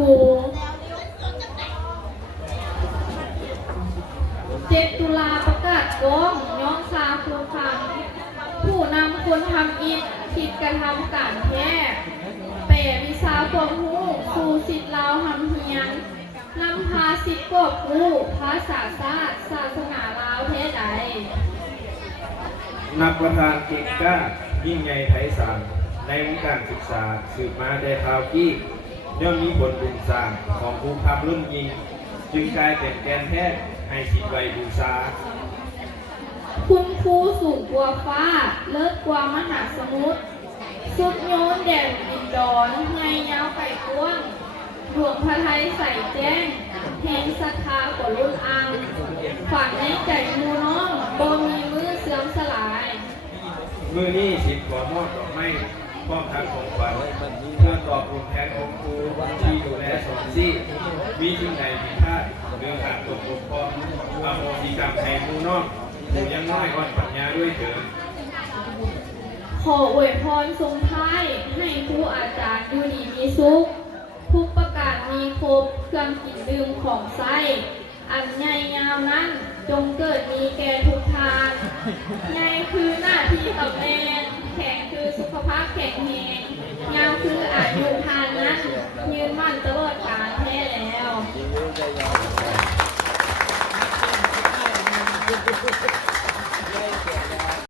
รู7 ตุลาประกาศกองย้องซาครูคำผู้นำคนทำอิฐคิดกระทำการแท้แปรวิชาความรู้สู่สิทธิ์ลาวทำเฮียนนำพาสิทธิ์กบรู้ภาษาศาสตร์ศาสนาลาวเทศใดนักประธานเก่งกล้ายิ่งใหญ่ไพศาลในวงการศึกษาสืบมาได้ข่าวกี้ย่อมมีผลบุญสร้างของภูมิธรรมรุ่นยิงจึงกลายเป็นแกนแท้ให้สิทธิไว้บูชาคุณครูสูงกว่าฟ้าเลิศกว่ามหาสมุทรสุดโยนแดนดินดอนไงยาวไปกว้างหลวงพระไทยใส่แจ้งแห่งศรัทธากว่ารุ่นอังฝันในใจมูน้องบ่มีมือเสื่อมสลายมือนี้สิทธิ์ขอมอบดอกไม้ป้องกันของขวัญเพื่อตอบคุณแทนองค์ครูที่ดูแลสอนซี่มีที่ไหนผิดพลาดเรื่องขาดตกบกพร่องอโหสิกรรมให้มูน้องหมู่ยังน้อยอ่อนปัญญาด้วยเถิดขออวยพรทรงท้ายให้ครูอาจารย์อยู่ดีมีสุขทุกประการมีครบเครื่องกินดื่มของไส้อันใหญ่ยาวนั้นจงเกิดมีแก่ทุกทานใหญ่คือหน้าที่ตอบแทนแข็งคือสุขภาพแข็งแร